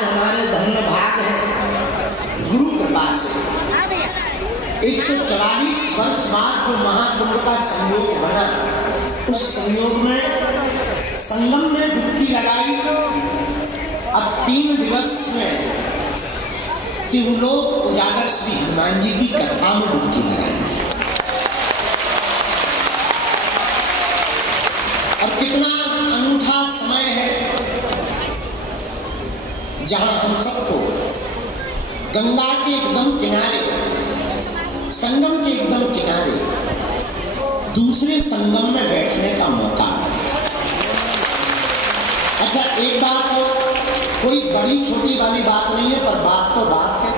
आज हमारे धन्य भाग है गुरु कृपा से 144 वर्ष बाद जो महाकुंभ का संयोग बना, उस संयोग में संगम में डुबकी लगाई। अब 3 दिवस में त्रिलोक उजागर श्री हनुमान जी की कथा में डुबकी लगाएंगे। और कितना अनूठा समय है जहां हम सबको गंगा के एकदम किनारे, संगम के एकदम किनारे दूसरे संगम में बैठने का मौका मिला। अच्छा, एक बात और, कोई बड़ी छोटी वाली बात नहीं है, पर बात तो बात है।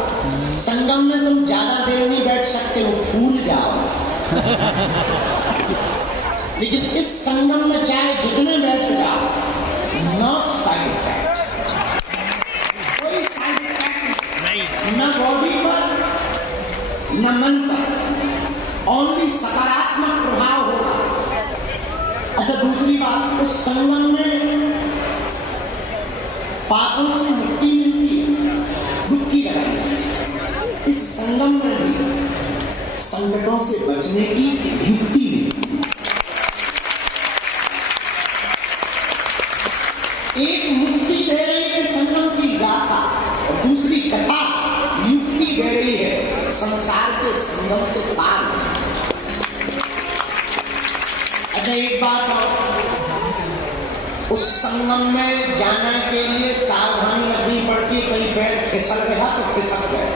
संगम में तुम ज्यादा देर नहीं बैठ सकते हो, फूल जाओ। लेकिन इस संगम में चाहे जितने बैठ जाओ, नॉट साइड इफेक्ट, कोई साइड इफेक्ट नहीं, न बॉडी पर न मन पर, ओनली सकारात्मक प्रभाव होगा। अच्छा, दूसरी बात, उस संगम में पापों से मुक्ति मिलती है डुबकी लगाने से। इस संगम में भी संकटों से बचने की युक्ति मिलती है। एक मुक्ति दे रही है संगम की गाथा, और दूसरी कथा युक्ति दे रही है संसार के संगम से पार। अच्छा, एक बात और, उस संगम में जाने के लिए सावधानी रखनी पड़ती है। कहीं पैर फिसल गया तो फिसल गए।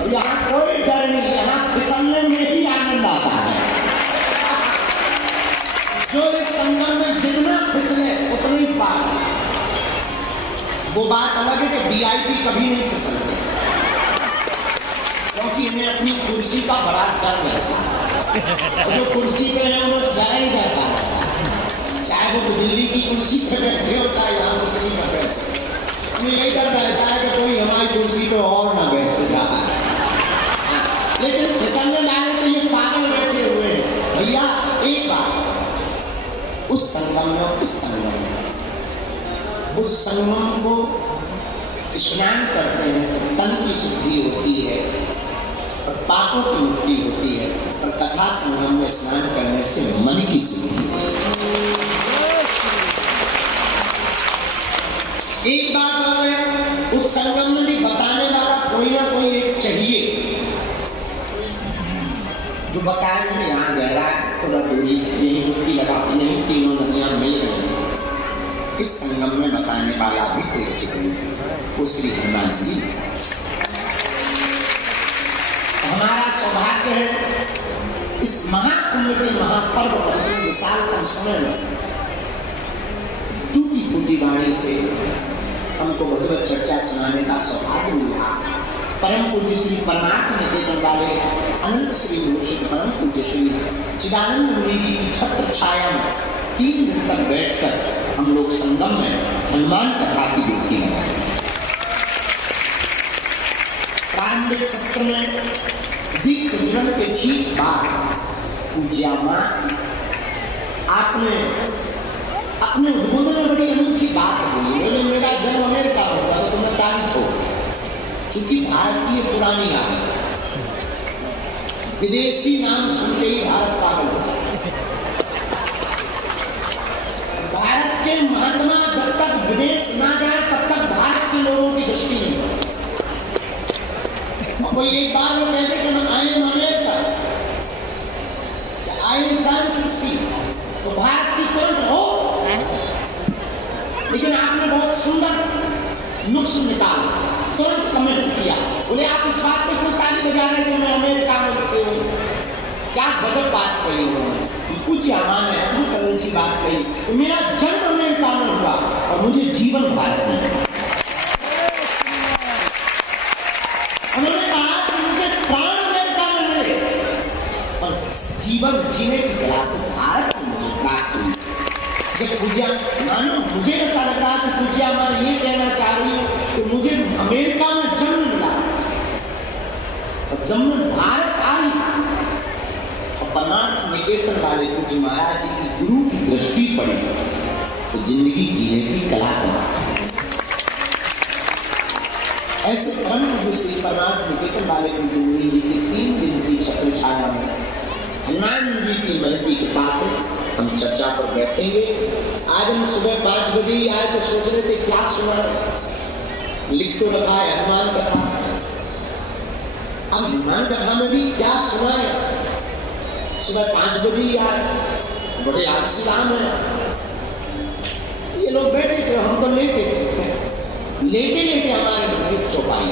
और यहाँ कोई डर नहीं, यहाँ फिसलने में ही आनंद आता है। जो इस संगम में जितना फिसले उतना ही पार। वो बात अलग है कि वीआईपी कभी नहीं फिसलते, क्योंकि इन्हें अपनी कुर्सी का बड़ा डर रहता है। और जो कुर्सी पे है उन्हें डर ही रहता है, चाहे वो दिल्ली की कुर्सी पे बैठे हो चाहे यहाँ कुर्सी पर बैठे, उन्हें यही डर रहता है कि कोई हमारी कुर्सी पे और ना बैठ जाता है। लेकिन फिसलने वाले तो ये पागल बैठे हुए हैं। भैया एक बात, उस संगम में, उस संगम को स्नान करते हैं तो तन की शुद्धि होती है और पापों की मुक्ति होती है, और कथा संगम में स्नान करने से मन की शुद्धि होती है। एक बात और है, उस संगम में भी बताने वाला कोई ना कोई एक चाहिए जो बताए कि यहाँ गहरा है, थोड़ा दूरी से यही डुबकी लगा, यही तीनों नदियां मिल रही हैं। इस संगम में बताने वाला भी कोई चाहिए, वो श्री हनुमान जी। हमारा सौभाग्य है इस महाकुंभ के महापर्व पर विशालतम समय में टूटी फूटी वाणी से हमको भगवत चर्चा सुनाने का सौभाग्य मिला। परम पूज्य श्री परमात्मा निकेतन वाले अनंत श्री भूषण परम पूज्य श्री चिदानंद मुनि जी की छत्र छाया में 3 दिन तक बैठकर हम लोग संगम में हनुमान कथा की डुबकी लगाए। प्रारंभिक सत्र में दीप प्रज्वलन के ठीक बाद पूज्या मां आपने अपने उद्बोधन में बड़ी अनूठी बात बोली। बोले, मेरा जन्म अमेरिका में हुआ तो तुम्हें तारीफ हो, क्योंकि भारत की पुरानी आदत है, विदेशी नाम सुनते ही भारत पागल होता है। भारत के महात्मा जब तक विदेश ना जाए तब तक भारत के लोगों की दृष्टि नहीं होती। कोई एक बार वो कहते कि I am America, I am Francis की, तो भारत की तुरंत हो। लेकिन आपने बहुत सुंदर नुक्स निकाला, तुरंत कमेंट किया। बोले, आप इस बात पे क्यों ताली बजा रहे हैं कि मैं अमेरिका में से हूँ? क्या गजब बात कही उन्होंने। कुछ आमान है, अपनी करूँची बात कही। तो मेरा जन्म अमेरिका में हुआ और मुझे जीवन भारत में हुआ। उन्होंने कहा कि मुझे प्राण अमेरिका में मिले और जीवन जीने की कला तो भारत में मुझे प्राप्त हुई। जब पूज्या मानो मुझे ऐसा लगा कि पूज्या मां ये कहना चाह रही हूँ कि मुझे अमेरिका में जन्म मिला और जब मैं भारत आई और बनारस निकेतन वाले पूज्य महाराज जी की गुरु की दृष्टि पड़ी तो जिंदगी जीने की कला करो। ऐसे परम प्रभु श्री परमात्मा निकेतन वाले गुरुदेव जी की 3 दिन की छत्रछाया में हनुमान जी की महती के पास हम चर्चा पर बैठेंगे। आज हम सुबह 5 बजे ही आए तो सोच रहे थे क्या सुना, लिख तो रखा है हनुमान कथा। अब हनुमान कथा में भी क्या सुना है, सुबह 5 बजे ही आए, बड़े आलसीराम है। ये लोग बैठे थे, हम तो लेटे थे, लेटे लेटे हमारे मुझे चौपाई,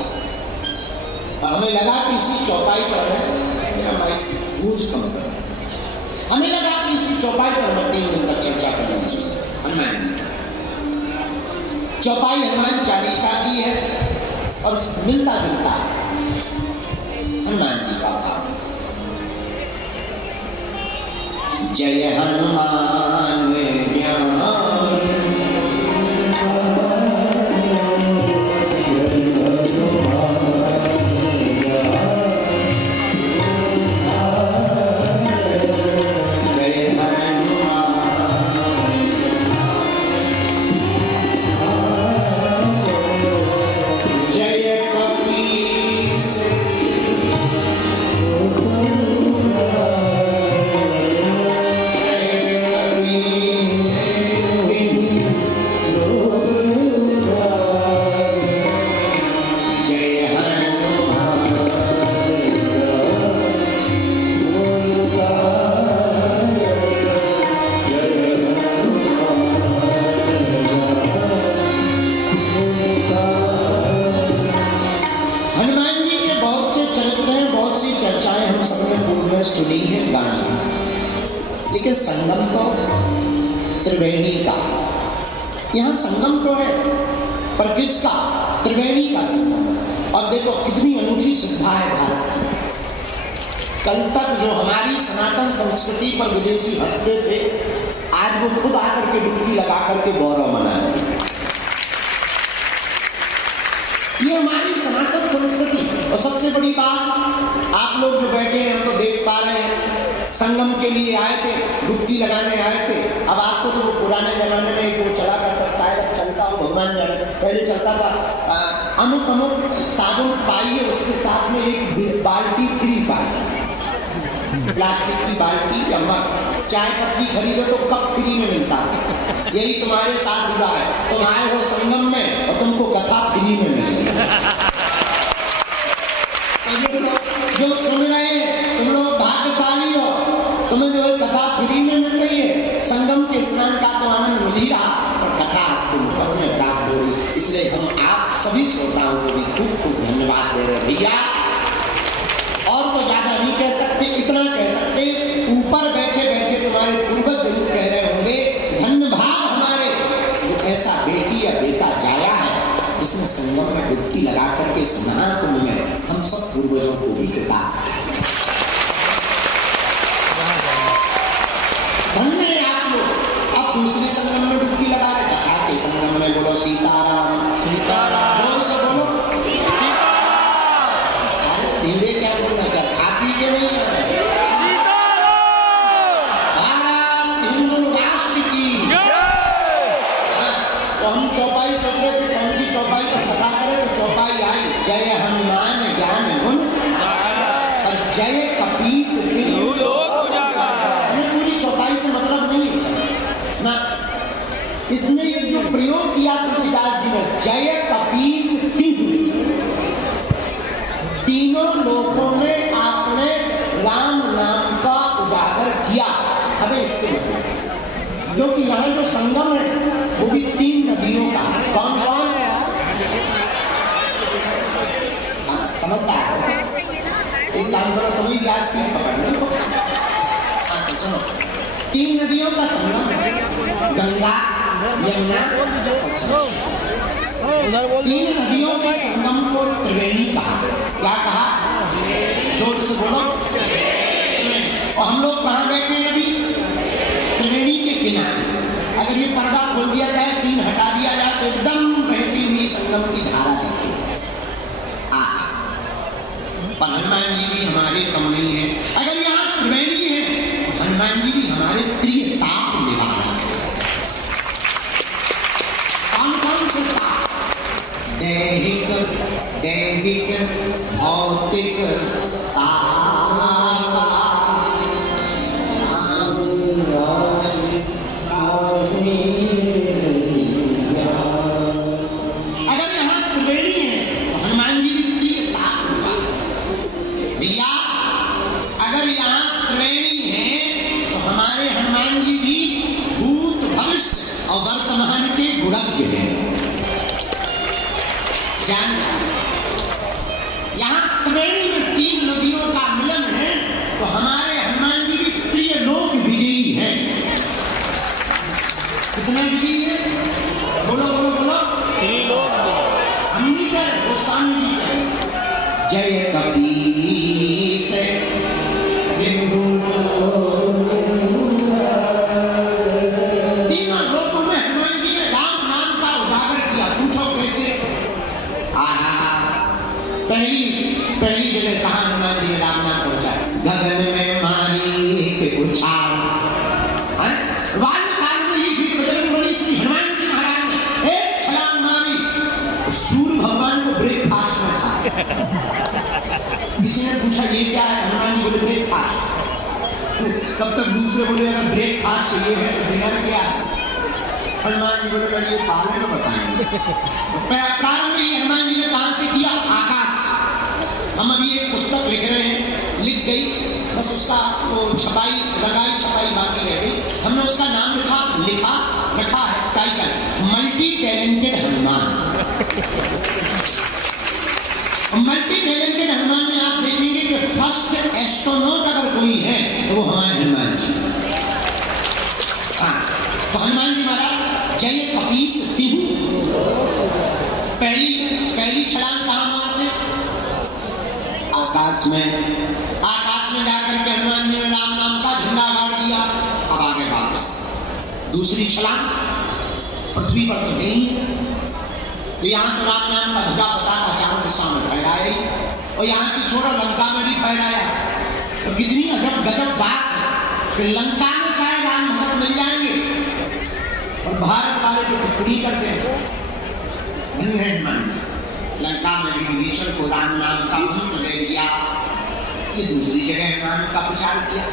और हमें लगा कि इसी चौपाई पर हमारी बूझ कम कर, हमें लगा कि इसी चौपाई पर हमें 3 दिन तक चर्चा करनी चाहिए। हनुमान जी चौपाई हनुमान चालीसा की है और मिलता जुलता हनुमान जी का भाव। जय हनुमान ज्ञान सुनी है गानी, लेकिन संगम तो त्रिवेणी का। यहां संगम तो है, पर किसका? त्रिवेणी का संगम। और देखो कितनी अनूठी सुविधा है भारत की। कल तक जो हमारी सनातन संस्कृति पर विदेशी हंसते थे, आज वो खुद आकर के डुबकी लगा करके गौरव मना रहे। ये हमारी सनातन संस्कृति। और सबसे बड़ी बात, आप लोग जो बैठे हैं हम तो देख पा रहे हैं, संगम के लिए आए थे, डुबकी लगाने आए थे। अब आपको तो वो पुराने जमाने में एक वो चला करता, शायद चलता हो, भगवान जाने, पहले चलता था, अमुक अमुक साबुन पाइए, उसके साथ में एक बाल्टी फ्री पाइए, प्लास्टिक की बाल्टी। या चाय पत्ती खरीदो तो कप फ्री में मिलता है। यही तुम्हारे साथ हुआ है, तुम आए हो संगम में और तुमको कथा फ्री में मिलेगी। जो सुन रहे हैं तुम लोग भाग्यशाली हो, तुम्हें जो है कथा फ्री में मिल रही है। संगम के स्नान का तो आनंद मिल ही रहा, और कथा आपको मुफ्त में प्राप्त हो रही। इसलिए हम आप सभी श्रोताओं को भी खूब खूब धन्यवाद दे रहे भैया। और तो ज्यादा नहीं कह सकते, इतना कह सकते, ऊपर बैठे बैठे तुम्हारे पूर्वज जरूर कह रहे होंगे, धन्य भाग हमारे जो ऐसा बेटी या बेटा जाया है, जिसने संगम में डुबकी लगा करके स्नान कुंभ में हम सब पूर्वजों को भी कृतज्ञ। धन्य है आप लोग। अब दूसरे संगम में डुबकी लगा रहे, कथा के संगम में बोलो सीताराम, सीताराम, जोर से बोलो सीताराम। अरे धीरे क्या बोलना, क्या खा पी के नहीं है? हम चौपाई सोच रहे थे कौन सी चौपाई पर कथा करें, तो चौपाई आई जय हनुमान ज्ञान गुण और जय कपीस हमें पूरी चौपाई से मतलब नहीं ना। इसमें एक जो प्रयोग किया तुलसीदास जी ने, जय कपीस तीनों लोगों में आपने राम नाम का उजागर किया। हमें इससे मतलब जो कि यहाँ जो संगम है वो भी 3 नदियों का। कौन कौन? समझता है? एक काम करो, तुम्हें व्यास की पकड़ लो। तो सुनो, 3 नदियों का संगम, गंगा, यमुना, 3 नदियों के संगम को त्रिवेणी कहा। क्या कहा? जोर से बोलो। और हम लोग कहाँ बैठे हैं अभी? त्रिवेणी के किनारे। अगर ये पर्दा खोल दिया जाए, टीन हटा दिया जाए, तो एकदम बहती हुई संगम की धारा दिखेगी। पर हनुमान जी भी हमारे कम नहीं है। अगर यहाँ त्रिवेणी है तो हनुमान जी भी हमारे त्रिताप निवारक है। ऐहिक दैहिक भौतिक अगर यहाँ त्रिवेणी है तो हनुमान जी भी त्रिताप भैया। अगर यहाँ त्रिवेणी है तो हमारे हनुमान जी भी भूत भविष्य और वर्तमान के गुणज्ञ हैं। जान यहाँ त्रिवेणी में 3 नदियों का मिलन है तो हमारे हनुमान जी भी त्रिलोक विजयी हैं। कितना विजयी है? बोलो बोलो बोलो। त्रिलोक हम नहीं कह रहे, वो स्वामी जी कह रहे। जय कपीस तीनों लोकों में हनुमान जी ने राम नाम का उजागर किया। पूछो कैसे? पहली जगह कहा हनुमान जी ने राम नाम पहुंचा? गगन में मारी एक उछाल। वायुकाल में ही भीड़ बजरंग बली श्री हनुमान जी महाराज ने एक छलांग मारी। सूर्य भगवान को ब्रेकफास्ट में था। किसी ने पूछा ये क्या है? हनुमान जी बोले ब्रेकफास्ट। तब तक दूसरे बोले अगर ब्रेकफास्ट ये है तो डिनर क्या है? हनुमान जी बोले ये पाले में बताएंगे। प्रारंभ ही हनुमान जी ने कहां से किया? आकाश। हम अभी एक पुस्तक लिख रहे हैं, लिख गई, बस उसका तो छपाई रंगाई छपाई बाकी रह गई। हमने उसका नाम रखा है title multi talented Hanuman. Multi talented Hanuman में आप देखेंगे कि फर्स्ट एस्ट्रोनॉट अगर कोई है तो वो हमारे हनुमान जी। हाँ, तो हनुमान जी महाराज जय कपीस तिहु। पहली छलांग कहां मारते? आकाश में जाकर के हनुमान जी ने राम नाम का झंडा गाड़ दिया। अब आगे वापस दूसरी छलांग पृथ्वी पर तो नहीं है, तो यहाँ तो राम नाम का ध्वजा पताका चारों दिशा में फहराया ही, और यहाँ की छोड़ो लंका में भी फहराया। तो कितनी अजब गजब बात है कि लंका में चाहे राम भगत मिल जाएंगे और भारत वाले जो टिप्पणी करते हैं हनुमान। लंका में भी विभीषण को राम नाम का मंत्र ले लिया। ये दूसरी जगह हनुमान का प्रचार किया।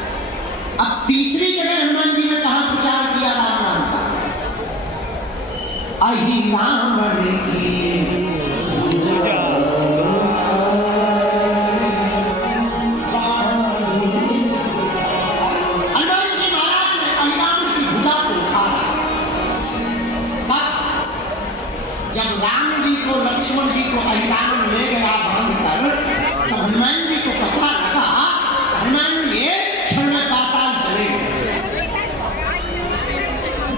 अब तीसरी जगह हनुमान जी ने कहां प्रचार किया राम नाम का? अहि रावण की हनुमान जी महाराज ने अहि रावण की भुजा को उठाया। जब राम जी को लक्ष्मण जी को अहि रावण ले गया बांध कर, तो हनुमान जी को पता लगा हनुमान जी एक क्षण में पाताल चले गए।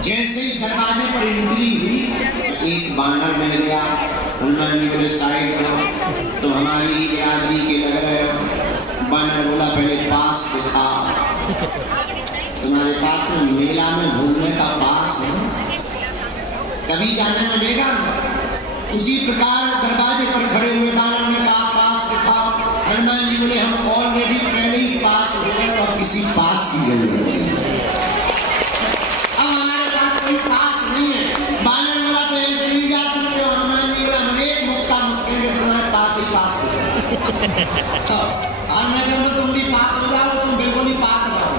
जैसे ही दरवाजे पर एंट्री हुई एक बानर मिल गया। हनुमान जी बोले साइड करो, तुम हमारी ही बिरादरी के लग रहे हो। बानर बोला पहले पास दिखा, तुम्हारे पास में मेला में घूमने का पास है, कभी जाने में लेगा अंदर। उसी प्रकार दरवाजे पर खड़े हुए बानर ने कहा पास दिखाओ। हनुमान जी बोले हम ऑलरेडी पहले ही पास हो गए, तो किसी पास की जरूरत नहीं, अब हमारे पास कोई पास नहीं है। बानर बोला तो ऐसे नहीं जा सकते हो। हनुमान जी बोला हम एक मौका मुश्किल है, तुम्हारे पास ही पास हो जाए। मैं कहूँ तुम भी पास हो जाओ, तुम बिल्कुल ही पास हो जाओ।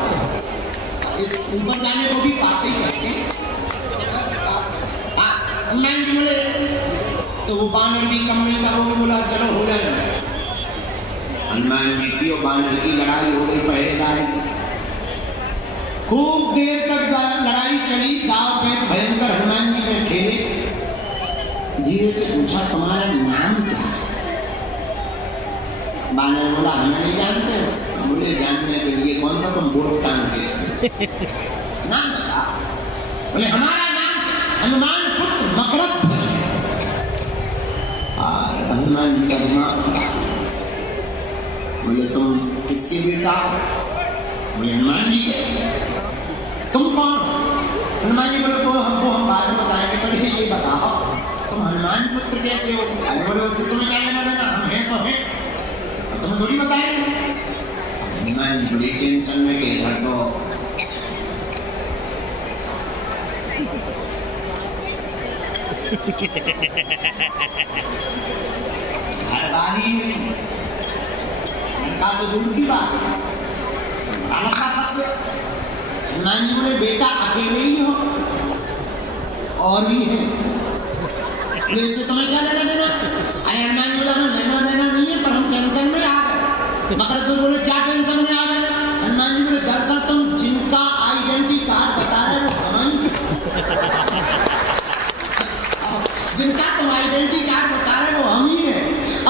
इस ऊपर जाने को भी पास ही करते हैं। हनुमान जी बोले तो वो बानर भी कम नहीं करोगे, बोला चलो हो जाए। हनुमान जी की और बानर की लड़ाई हो गई पहरेदार। खूब देर तक लड़ाई चली, दाव पेच भयंकर हनुमान जी ने खेले। धीरे से पूछा तुम्हारा नाम क्या है? बानर बोला हमें नहीं जानते हो। बोले जानने के लिए कौन सा तुम बोर्ड टांगते हो? नाम बता। बोले हमारा नाम हनुमान पुत्र मकरध्वज है। और हनुमान जी का दिमाग खराब। बोले तुम किसके बेटा हो? बोले हनुमान जी के। तुम कौन? हनुमान जी बोले वो हमको हम बाद में बताएंगे, पहले ये बताओ तुम हनुमान पुत्र कैसे हो? अरे बोले उससे तुम्हें क्या लेना देना, हम हैं तो हैं, तुम्हें थोड़ी बताएंगे। हनुमान जी बड़ी टेंशन में कि इधर तो घरवाली में लंका तो दूर की बात है, लंका फंस गया। हनुमान जी बोले बेटा अकेले ही हो और भी है, इससे तुम्हें क्या लेना देना? अरे हनुमान जी बोले हमें लेना देना नहीं है, पर हम टेंशन में आ गए। मकर तो बोले क्या टेंशन में आ गए? हनुमान जी बोले दरअसल तुम जिनका आइडेंटिटी कार्ड बता रहे हो हम, जिनका तुम आइडेंटिटी कार्ड बता रहे हो हम ही है।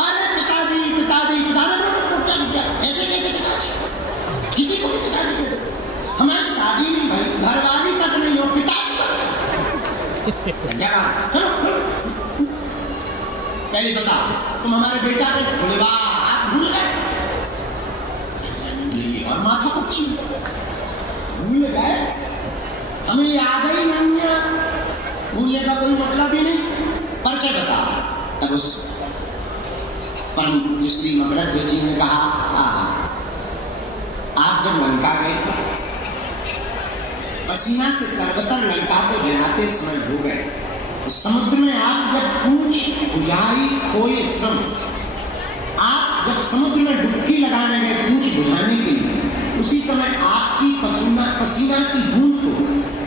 अरे पिताजी पिताजी पिताजी क्या ऐसे कैसे पिताजी? किसी को भी पिताजी दे दो, हमारी शादी नहीं भाई, घरवाली तक नहीं हो, पिताजी तक जगह। चलो पहले बताओ तुम हमारे बेटा कैसे? बोले वाह आप भूल गए, और माथा पच्ची भूल गए, हमें याद ही नहीं है। भूलने का कोई मतलब ही नहीं, परिचय बताओ। तब उस परम पूज्य श्री मकरध्वज जी ने कहा आप जब लंका गए थे, पसीना से तरबतर लंका को जलाते समय हो गए, समुद्र में आप जब पूंछ बुझाई खोए श्रम, आप जब समुद्र में डुबकी लगाने गए पूंछ बुझाने के लिए, उसी समय आपकी पसीना की बूंद को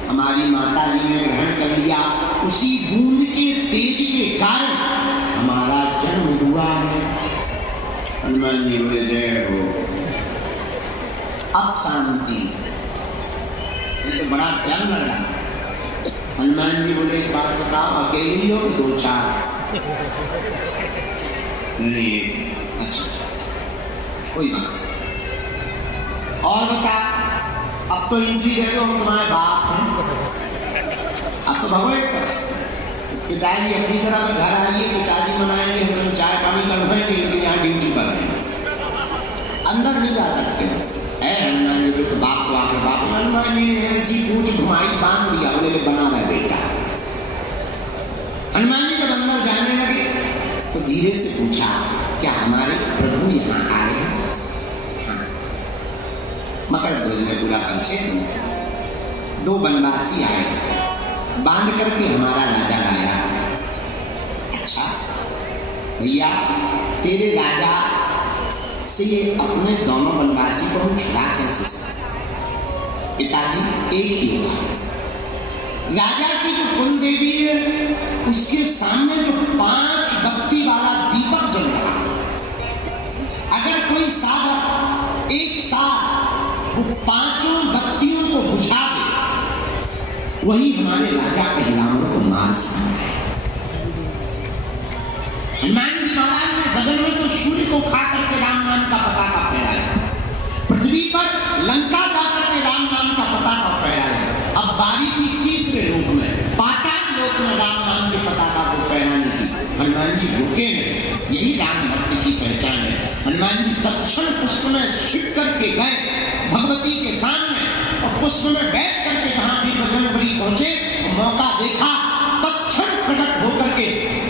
हमारी माता जी ने ग्रहण कर लिया। उसी बूंद के तेज के कारण हमारा जन्म हुआ है। हनुमान जी बोले जय हो। अब शांति, ये तो बड़ा डर लग रहा। हनुमान जी बोले एक बात बताओ, अकेले ही हो दो चार? नहीं, अच्छा कोई बात। और बता, अब तो एंट्री दे दो, हम तुम्हारे बाप हैं। अब तो भगवान पिताजी अपनी तरह घर आइए, पिताजी मनाएंगे, हम चाय पानी करवाएंगे, लेकिन यहाँ ड्यूटी पर हैं, अंदर नहीं जा सकते। हनुमान जी तो बाप को आकर बाप, हनुमान जी ने ऐसी पूंछ घुमाई बांध दिया, बोले बना रहा बेटा। हनुमान जी जब अंदर जाने लगे तो धीरे से पूछा क्या हमारे प्रभु यहाँ आए हैं? हाँ। मकरध्वज ने पूरा परिचय दिया। दो बनवासी आए, बांध करके हमारा राजा लाया। अच्छा भैया, तेरे राजा से ये अपने दोनों बनवासी को हम छुड़ा कैसे सकते? पिताजी एक ही हुआ है, राजा की जो कुल देवी है उसके सामने जो 5 बत्ती वाला दीपक जल रहा है, अगर कोई साधक एक साथ वो 5 बत्तियों को बुझा दे, वही हमारे राजा कहलामों को मार सकता है। हनुमान जी महाराज ने बगल में तो सूर्य को खा करके राम नाम का पताका फहराया, पृथ्वी पर लंका जाकर के राम नाम का पताका फहराया। अब बारी थी तीसरे लोक में, पाताल लोक में राम नाम के पताका को फहराने की। हनुमान जी रुके नहीं, यही राम भक्ति की पहचान है। हनुमान जी तत्क्षण पुष्प में छिप करके गए भगवती के सामने, और पुष्प में बैठ करके जहां भी बजरंगबली पहुंचे, मौका देखा, तत्क्षण प्रकट होकर के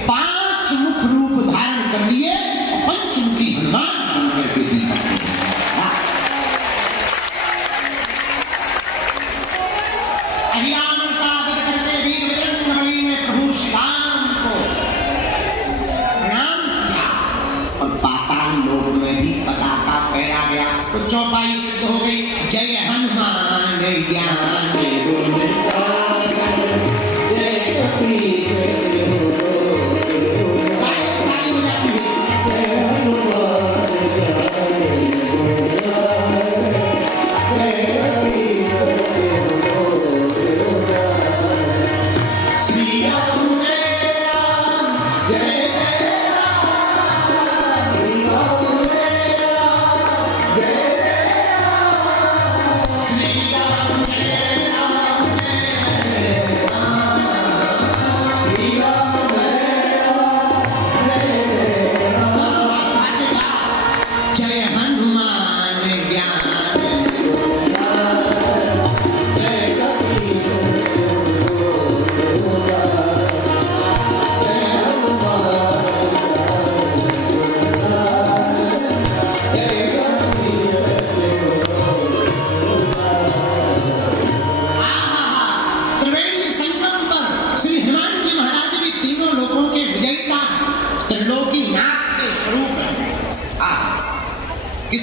5 मुख रूप धारण कर लिए, पंचमुखी हनुमान बन करके दिखा। अहिरावण का वध करके वीर बजरंगबली ने प्रभु श्री राम को प्रणाम किया, और पाताल लोक में भी पताका फहरा गया। तो चौपाई सिद्ध हो गई, जय हनुमान ज्ञान गुण सागर, जय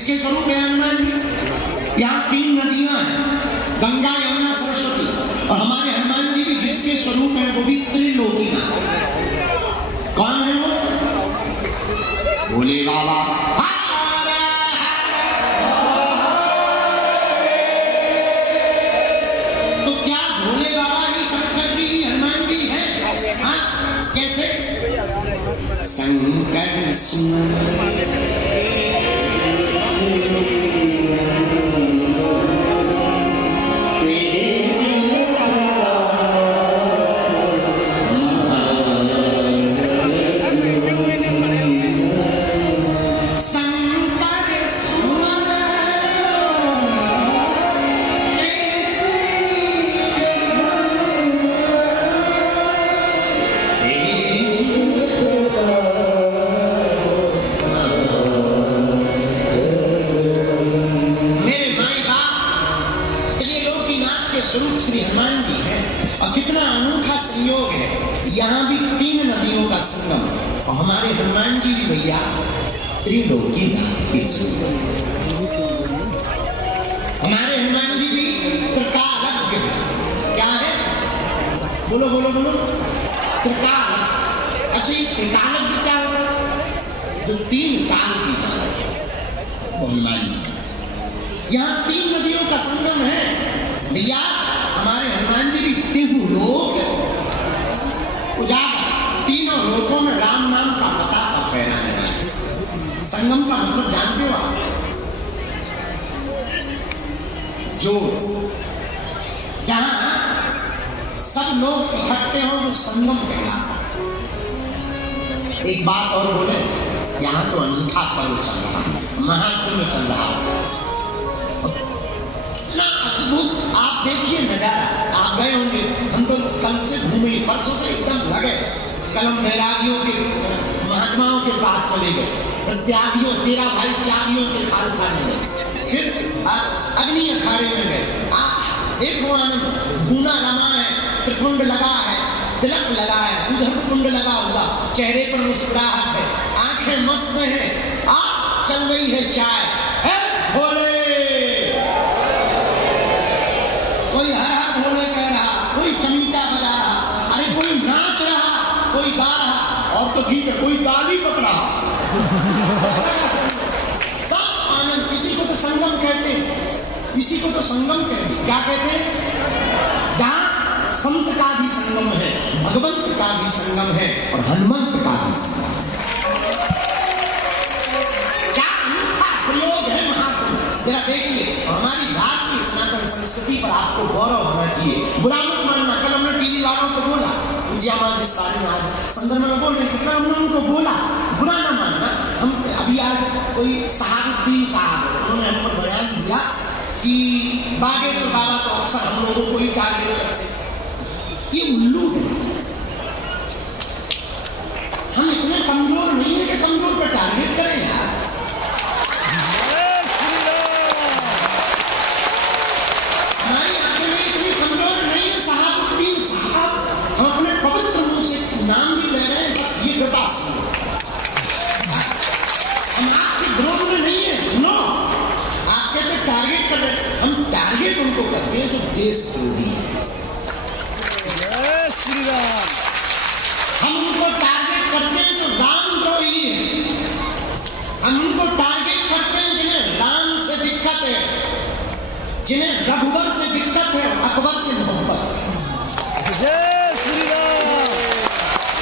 किसके स्वरूप है हनुमान जी? यहाँ 3 नदियां हैं, गंगा, यमुना, सरस्वती, और हमारे हनुमान जी भी जिसके स्वरूप है वो भी त्रिलोकीनाथ। कौन है वो? भोले बाबा। तो क्या भोले बाबा ही शंकर जी ही हनुमान जी हैं? हाँ, कैसे? शंकर सुमन स्वरूप श्री हनुमान जी है। और कितना अनूठा संयोग है, यहाँ भी 3 नदियों का संगम, और हमारे हनुमान जी भी भैया त्रिलोकीनाथ के स्वरूप है। हमारे हनुमान जी भी त्रिकालज्ञ है। क्या है? बोलो बोलो बोलो। त्रिकाल। अच्छा, ये त्रिकालज्ञ क्या होता है? जो 3 काल की जाने, वो हनुमान जी। यहाँ 3 नदियों का संगम है भैया। हमारे हनुमान जी भी 3 लोक उजागर, 3 लोकों में राम नाम का पताका फहराने वाले। संगम का मतलब जानते हो आप? जो जहां सब लोग इकट्ठे हो वो संगम कहलाता है। एक बात और बोले, यहां तो अनूठा पर्व चल रहा, महाकुंभ चल रहा, इतना अद्भुत। आप देखिए नजारा, आप गए होंगे, हम तो कल से घूमे, परसों से एकदम लगे। कल हम बैरागियों के महात्माओं के पास चले गए, और त्यागियों, 13 भाई त्यागियों के खालसा में गए, फिर अग्नि अखाड़े में गए। देखो आनंद, धूना रमा है, त्रिकुंड लगा है, तिलक लगा है, उधर कुंड लगा हुआ, चेहरे पर मुस्कुराहट है, आंखें मस्त हैं, चल रही है चाय। भोले, कोई हर हर भोले कह रहा, कोई चमीता बजा रहा, अरे कोई नाच रहा, कोई गा रहा, और तो ठीक है कोई गाली पक रहा। सब आनंद। इसी को तो संगम कहते हैं, इसी को तो संगम कहते हैं। क्या कहते हैं? जहां संत का भी संगम है, भगवंत का भी संगम है, और हनुमंत का भी संगम है। क्या अनूठा प्रयोग है महाकुंभ। जरा देखिए, हमारी भारतीय सनातन संस्कृति पर आपको गौरव होना चाहिए। बुरा मत मानना, कल हमने टीवी वालों को बोला, जिस बारे में आज संदर्भ में बोल रहे थे, कल हमने उनको बोला, बुरा ना मानना। हम अभी आज कोई शहाबुद्दीन साहब, उन्होंने हम पर बयान दिया कि बागेश्वर बाबा तो अक्सर हम लोगों को ही टारगेट करते हैं। ये उल्लू है। हम इतने कमजोर नहीं है कि कमजोर पर टारगेट करें यार। हमारी आंखें इतनी कमजोर नहीं है शहाबुद्दीन साहब, हम अपने पवित्र मुंह से नाम भी ले रहे हैं, बस ये कृपा से। हम आपके विरोध में नहीं है, नो। आप कहते टारगेट कर रहे, हम टारगेट उनको करते हैं जो देशद्रोही है। श्री राम। हम उनको टारगेट करते हैं जो रामद्रोही है। हम उनको टारगेट करते हैं जिन्हें राम से दिक्कत है, जिन्हें रघुवर से दिक्कत है, अकबर से मोहब्बत है। जय श्री राम।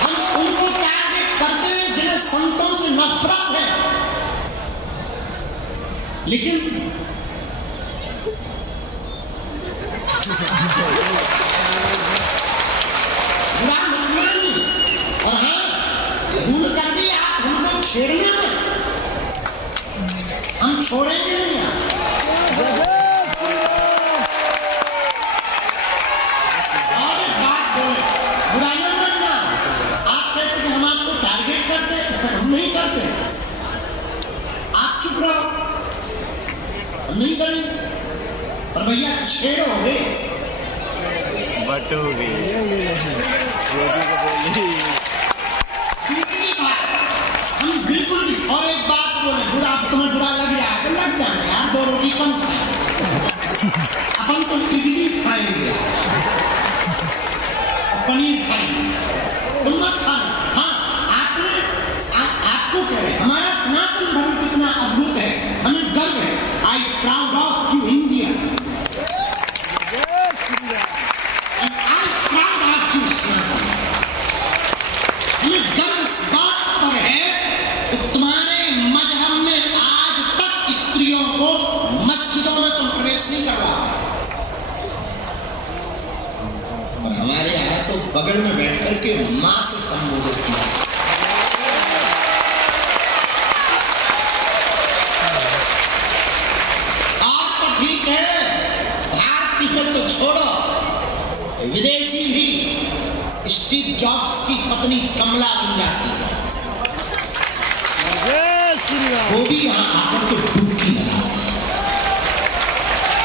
हम उनको टारगेट करते हैं जिन्हें संतों से नफरत है। लेकिन बुरा मत मानिए, और हाँ भूल कर भी आप हमको छेड़ने में, हम छोड़ेंगे नहीं आप। और एक बात बोले, बुरा मत मानना। आप कहते कि हम आपको टारगेट करते हैं, हम नहीं करते। आप चुप रहो, हम नहीं करेंगे। और भैया छेड़ोगे बटोगे। दूसरी बात हम बिल्कुल भी, और एक बात बोले, बुरा तुम्हें बुरा लग रहा है तो लग हमें गर्व इस बात पर है कि तुम्हारे मजहब में आज तक स्त्रियों को मस्जिदों में तुम प्रवेश नहीं करवा, और हमारे यहाँ तो बगल में बैठ करके मां से संबोधित किया। और तो ठीक है, भारतीय तो छोड़ो, विदेशी भी स्टीव जॉब्स की पत्नी कमला बन जाती है, वो भी यहां आकर के डुबकी लगाती है।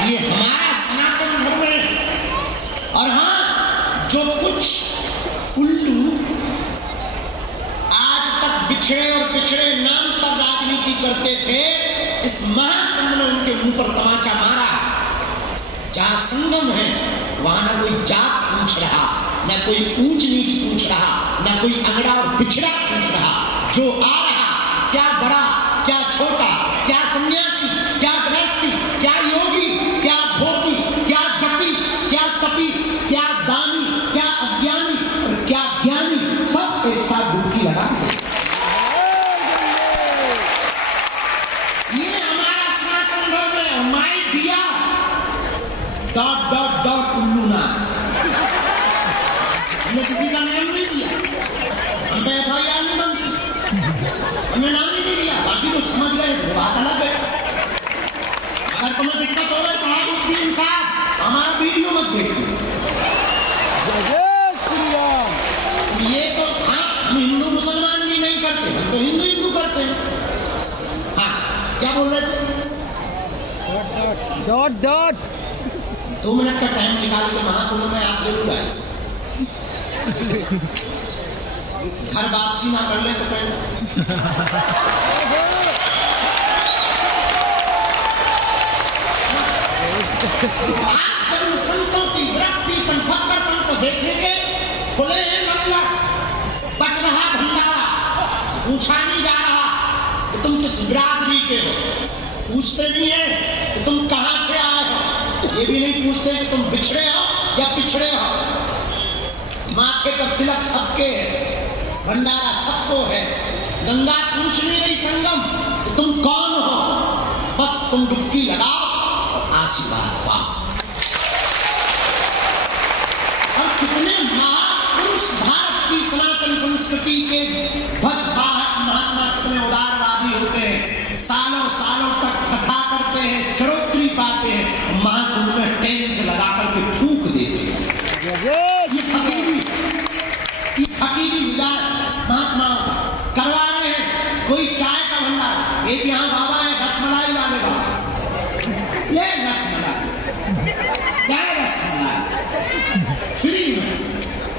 ये हमारा सनातन धर्म है। और हां, जो कुछ उल्लू आज तक बिछड़े और पिछड़े नाम पर राजनीति करते थे, इस महाकुंभ ने उनके मुंह पर तमाचा मारा। जहां संगम है वहां ना कोई जात पूछ रहा, ना कोई ऊंच नीच पूछ रहा, ना कोई अंगड़ा और पिछड़ा पूछ रहा। जो आ रहा, क्या बड़ा क्या छोटा, क्या सन्यासी क्या गृहस्थी, क्या योगी क्या भोगी, क्या जपी क्या तपी, क्या दानी क्या अज्ञानी और क्या ज्ञानी, सब एक साथ डुबकी लगा दे। ये हमारा सनातन धर्म है। My dear dot dot dot उल्लू ना, हमने किसी का नाम नहीं दिया, हम पे FIR नहीं बनती, हमने नाम ही नहीं लिया। बाकी तो समझ गए, बात अलग है। अगर तुम्हें दिक्कत हो रहा है सहाबुद्दीन साहब, हमारा वीडियो मत देखो। ये तो हम हिंदू मुसलमान भी नहीं करते, हम तो हिंदू हिंदू करते हैं। हाँ, क्या बोल रहे थे? डॉट डॉट 2 मिनट का टाइम निकाल के महाकुंभ में आप जरूर आए। घर वापसी ना कर ले तो कहना। आप जब संतों की विरक्ति पंथकरपन को देखेंगे, खुले हैं मामला, बट रहा भंडारा, पूछा नहीं जा रहा कि तुम किस बिरादरी के हो, पूछते नहीं है कि तुम कहां से आए हो, ये भी नहीं पूछते कि तुम बिछड़े हो या पिछड़े हो। माथे पर तिलक सबके है, भंडारा सबको है, गंगा पूछ नहीं रही संगम कि तुम कौन हो, बस तुम डुबकी लगाओ और आशीर्वाद पाओ। और कितने महापुरुष भारत की सनातन संस्कृति के ध्वजवाहक महात्मा कितने उदारवादी होते हैं, सालों सालों तक कथा करते हैं, चरोत्री पाते हैं, महाकुंभ में टेंट लगा करके फूंक देते हैं। ये फकीरी मिजाज महात्माओं का करवा रहे हैं। कोई चाय का भंडार, एक यहाँ बाबा है रसमलाई वाले बाबा, ये रसमलाई, क्या रसमलाई फ्री में,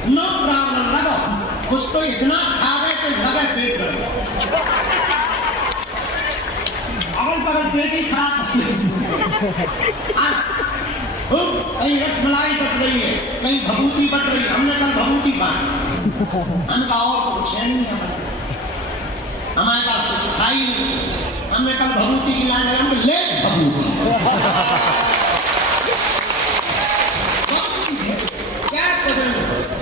नो प्रॉब्लम, लगो कुछ तो इतना खावे तो लगे पेट भर, अगल बगल पेट ही खराब। कहीं रसमलाई बट रही है, कहीं भभूति बट रही है, हमने कल भभूति बांटी, हमका और कुछ है नहीं, हमारे पास कुछ खाई नहीं, हमने कल भभूति की लाइन लगा, हमने ले भभूति। क्या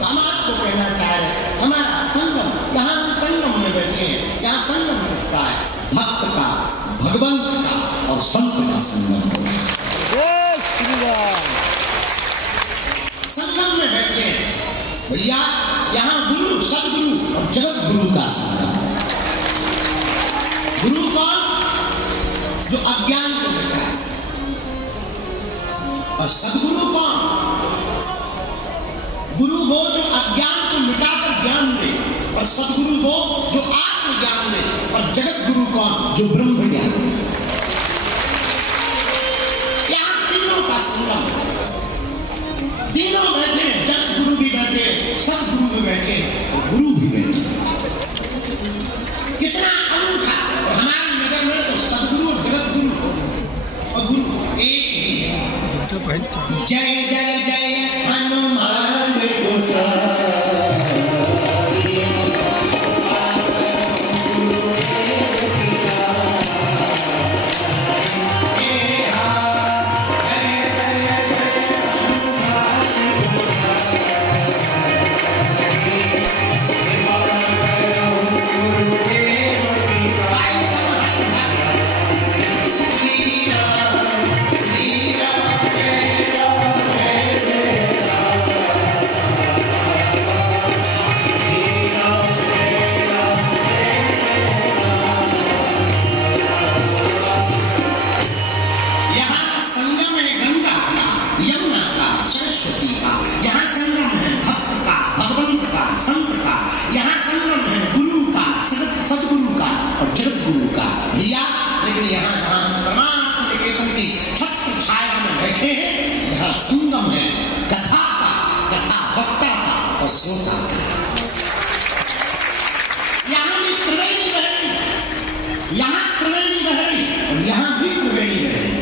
हम आपको कहना चाह रहे, हमारा संगम, यहाँ हम संगम में बैठे हैं, यहाँ संगम किसका है? भक्त का, भगवंत का और संत का संगम। संगम में बैठे हैं भैया, यहाँ गुरु सदगुरु और जगत गुरु का संगम। गुरु कौन? जो अज्ञान को मिटाए, और सदगुरु कौन? गुरु वो जो अज्ञान को मिटाकर ज्ञान दे, और सदगुरु वो जो आत्मज्ञान दे, और जगत गुरु कौन? जो ब्रह्म ज्ञान दे। यहाँ तीनों का संगम, तीनों बैठे हैं, जगत गुरु भी बैठे हैं, सदगुरु भी बैठे हैं और गुरु भी बैठे हैं। कितना अनूठा! और हमारी नजर में तो सदगुरु और जगत गुरु और गुरु एक ही है। जय जय जय हनुमान गोसाई। संगम है गुरु का, सदगुरु का और जगत गुरु का भैया। लेकिन यहाँ जहाँ हम परमार्थ निकेतन की छत्र छाया में बैठे हैं, यहाँ संगम है कथा का, कथा वक्ता का और श्रोता का। यहाँ भी त्रिवेणी बह रही, यहाँ त्रिवेणी बह रही और यहाँ भी त्रिवेणी बह रही।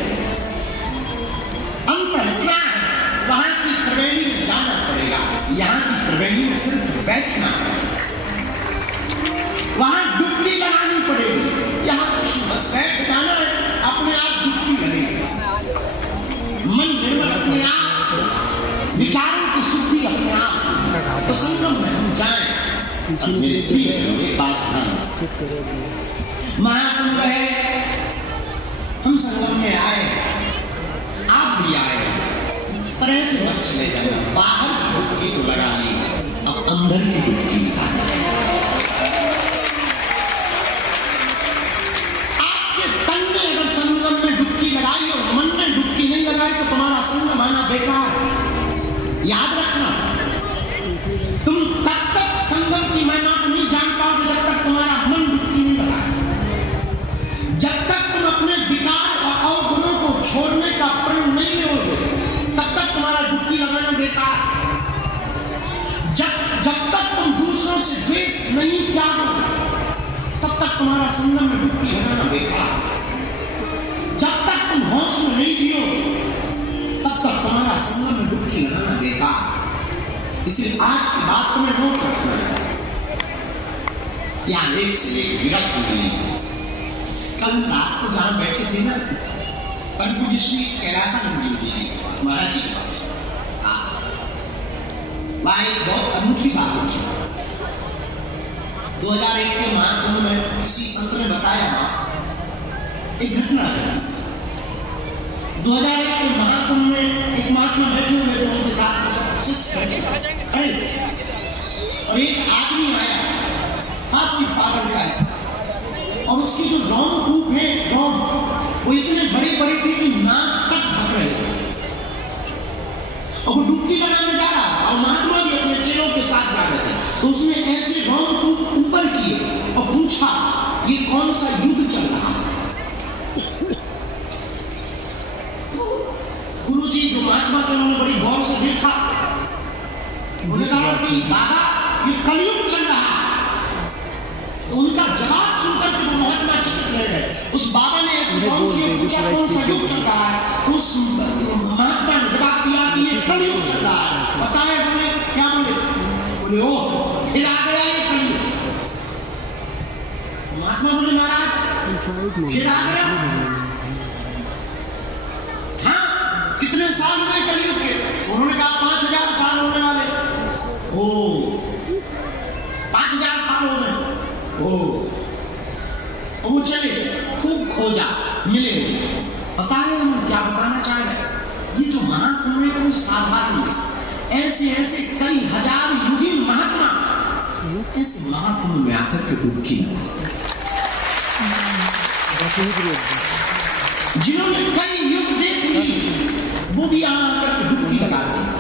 अंतर इतना है, वहां की त्रिवेणी में जाना पड़ेगा, यहाँ की त्रिवेणी में सिर्फ बैठना पड़ेगा। वहां डुबकी लगानी पड़ेगी, यहाँ कुछ बस बैठ जाना है, अपने आप डुबकी लगेगी। मन निर्मल अपने आप, विचारों की शुद्धि अपने आप। तो संगम में हम जाएं। अब मेरे प्रिय एक बात महाकुंभ है, हम संगम में आए, आप भी आए, पर ऐसे मत चले जाना। बाहर की डुबकी तो लगा ली, अब अंदर की डुबकी लगाना है। आपके तन ने अगर संगम में डुबकी लगाई और मन ने डुबकी नहीं लगाई तो तुम्हारा संगम आना बेकार। याद रखना, तुम तब तक संगम की महिमा को नहीं जान पाओगे जब तक तुम्हारा मन डुबकी नहीं लगाए। जब तक तुम अपने विकार और अवगुणों को छोड़ने का प्रण नहीं लोगे तब तक तुम्हारा डुबकी लगाना बेकार। जब तक तुम दूसरों से द्वेष नहीं त्यागोगे तब तक तुम्हारा संगम में डुबकी लगाना बेकार। जब तक तुम होश में नहीं जियो तब तक तुम्हारा संगम में डुबकी लगाना बेकार। इसलिए आज की बात तुम्हें नोट रखना है। यहाँ एक से एक विरक्त हुई। कल रात को जहां बैठे थे ना, परम पूज्य श्री कैलासानंद जी महाराज जी के पास, वहां एक बहुत अनूठी बात उठी। 2001 के महाकुंभ में किसी संत ने बताया एक घटना घटी। 2001 के महाकुंभ में एक महात्मा बैठे हुए थे, उनके साथ शिष्य बैठे खड़े थे और एक आदमी आया, काफी पागल का है, और उसकी जो रोमकूप है, रोम, वो इतने बड़े बड़े थे कि नाक तक ढक रहे थे और वो डुबकी लगाने जा रहा और महात्मा भी अपने चेलों के साथ जा रहे थे। तो उसने ऐसे रोमकूप ऊपर किए और पूछा, ये कौन सा युद्ध चल रहा है? गुरुजी जो महात्मा थे उन्होंने बड़ी गौर से देखा, उन्होंने कहा कि बाबा ये कलयुग चल रहा है। तो उनका जवाब सुनकर के वो महात्मा चकित रह गए। उस बाबा ने ऐसे कौन किए, पूछा कौन सा युग चल रहा है? उस महात्मा ने जवाब दिया कि ये कलयुग चल रहा है। बताए बोले, क्या बोले? बोले ओह फिर आ गया ये कलयुग। महात्मा बोले महाराज फिर आ गया? हाँ, कितने साल हुए कलयुग के? उन्होंने कहा 5000 साल होने वाले। ओ 5000 साल हो गए। ओ वो चले, खूब खोजा, मिले नहीं। पता है हम क्या बताना चाह रहे? ये जो महाकुंभ है कोई साधारण नहीं, ऐसे ऐसे कई हजार युगी महात्मा ऐसे महाकुंभ में आकर के डुबकी लगाते हैं। जिन्होंने कई युग देख ली वो भी यहाँ आकर के डुबकी लगाते हैं।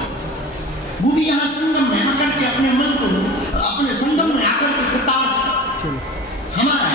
वो भी यहाँ संगम में आकर के अपने मन को, अपने संगम में आकर के कृतार्थ। हमारा